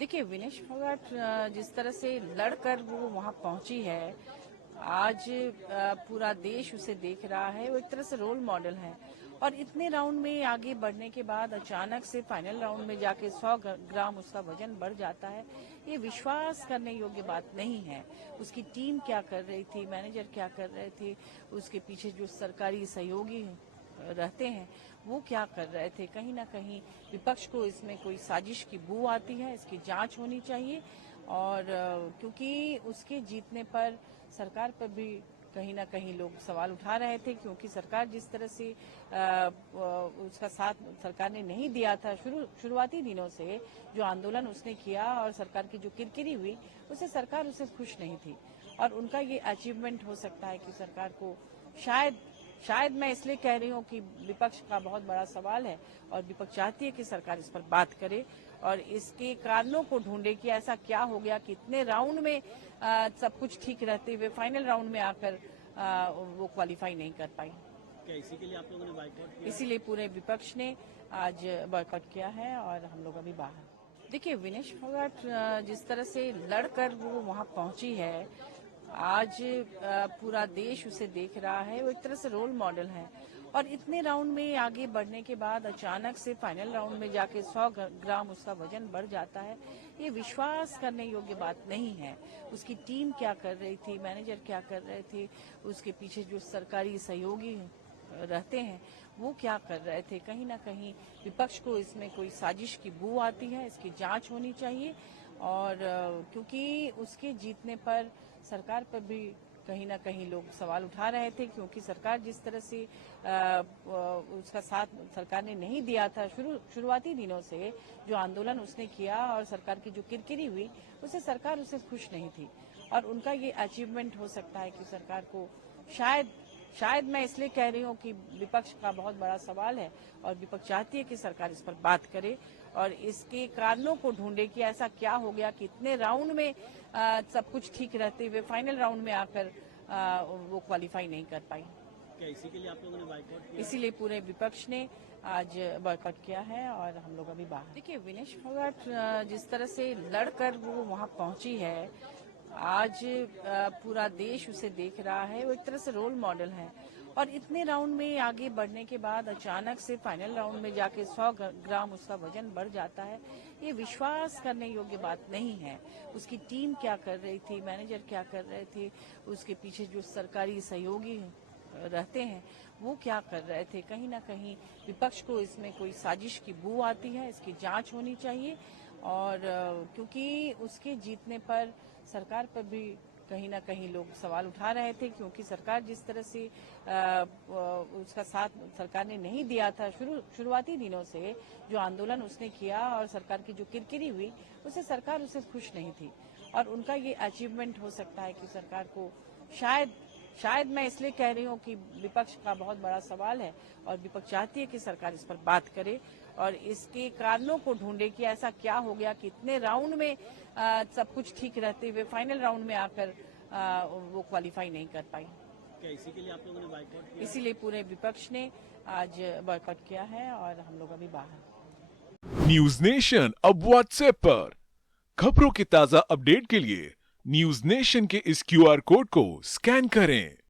देखिए विनेश फोगाट जिस तरह से लड़कर वो वहां पहुंची है, आज पूरा देश उसे देख रहा है। वो एक तरह से रोल मॉडल है और इतने राउंड में आगे बढ़ने के बाद अचानक से फाइनल राउंड में जाके 100 ग्राम उसका वजन बढ़ जाता है। ये विश्वास करने योग्य बात नहीं है। उसकी टीम क्या कर रही थी, मैनेजर क्या कर रहे थे, उसके पीछे जो सरकारी सहयोगी रहते हैं वो क्या कर रहे थे। कहीं ना कहीं विपक्ष को इसमें कोई साजिश की बू आती है, इसकी जांच होनी चाहिए। और क्योंकि उसके जीतने पर सरकार पर भी कहीं ना कहीं लोग सवाल उठा रहे थे, क्योंकि सरकार जिस तरह से उसका साथ सरकार ने नहीं दिया था शुरुआती दिनों से, जो आंदोलन उसने किया और सरकार की जो किरकिरी हुई, उससे सरकार उससे खुश नहीं थी। और उनका ये अचीवमेंट हो सकता है कि सरकार को शायद मैं इसलिए कह रही हूँ कि विपक्ष का बहुत बड़ा सवाल है और विपक्ष चाहती है कि सरकार इस पर बात करे और इसके कारणों को ढूंढे कि ऐसा क्या हो गया कि इतने राउंड में सब कुछ ठीक रहते हुए फाइनल राउंड में आकर वो क्वालिफाई नहीं कर पाई। क्या इसी के लिए आप लोगों ने बाइकआउट किया? इसीलिए पूरे विपक्ष ने आज बॉयकॉट किया है और हम लोग अभी बाहर। देखिए विनेश फोगाट जिस तरह से लड़कर वो वहां पहुंची है, आज पूरा देश उसे देख रहा है। वो एक तरह से रोल मॉडल है और इतने राउंड में आगे बढ़ने के बाद अचानक से फाइनल राउंड में जाके 100 ग्राम उसका वजन बढ़ जाता है। ये विश्वास करने योग्य बात नहीं है। उसकी टीम क्या कर रही थी, मैनेजर क्या कर रहे थे, उसके पीछे जो सरकारी सहयोगी रहते हैं वो क्या कर रहे थे। कहीं ना कहीं विपक्ष को इसमें कोई साजिश की बू आती है, इसकी जांच होनी चाहिए। और क्योंकि उसके जीतने पर सरकार पर भी कहीं ना कहीं लोग सवाल उठा रहे थे, क्योंकि सरकार जिस तरह से उसका साथ सरकार ने नहीं दिया था शुरुआती दिनों से, जो आंदोलन उसने किया और सरकार की जो किरकिरी हुई, उससे सरकार उससे खुश नहीं थी। और उनका ये अचीवमेंट हो सकता है कि सरकार को शायद मैं इसलिए कह रही हूँ कि विपक्ष का बहुत बड़ा सवाल है और विपक्ष चाहती है कि सरकार इस पर बात करे और इसके कारणों को ढूंढे कि ऐसा क्या हो गया कि इतने राउंड में सब कुछ ठीक रहते हुए फाइनल राउंड में आकर वो क्वालिफाई नहीं कर पाई। क्या इसी के लिए आप लोगों ने बाइकआउट किया? इसीलिए पूरे विपक्ष ने आज बॉयकॉट किया है और हम लोग अभी बाहर। देखिए विनेश फोगाट जिस तरह से लड़कर वो वहां पहुंची है, आज पूरा देश उसे देख रहा है। वो एक तरह से रोल मॉडल है और इतने राउंड में आगे बढ़ने के बाद अचानक से फाइनल राउंड में जाके 100 ग्राम उसका वजन बढ़ जाता है। ये विश्वास करने योग्य बात नहीं है। उसकी टीम क्या कर रही थी, मैनेजर क्या कर रहे थे, उसके पीछे जो सरकारी सहयोगी रहते हैं वो क्या कर रहे थे। कहीं ना कहीं विपक्ष को इसमें कोई साजिश की बू आती है, इसकी जांच होनी चाहिए। और क्योंकि उसके जीतने पर सरकार पर भी कहीं ना कहीं लोग सवाल उठा रहे थे, क्योंकि सरकार जिस तरह से उसका साथ सरकार ने नहीं दिया था शुरुआती दिनों से, जो आंदोलन उसने किया और सरकार की जो किरकिरी हुई, उससे सरकार उससे खुश नहीं थी। और उनका ये अचीवमेंट हो सकता है कि सरकार को शायद मैं इसलिए कह रही हूँ कि विपक्ष का बहुत बड़ा सवाल है और विपक्ष चाहती है कि सरकार इस पर बात करे और इसके कारणों को ढूंढे कि ऐसा क्या हो गया कि इतने राउंड में सब कुछ ठीक रहते हुए फाइनल राउंड में आकर वो क्वालिफाई नहीं कर पाई। क्या इसी के लिए आप लोगों ने बाइकआउट किया? इसीलिए पूरे विपक्ष ने आज बॉयकॉट किया है और हम लोग अभी बाहर। न्यूज नेशन अब व्हाट्सएप पर खबरों के ताजा अपडेट के लिए न्यूज नेशन के इस क्यूआर कोड को स्कैन करें।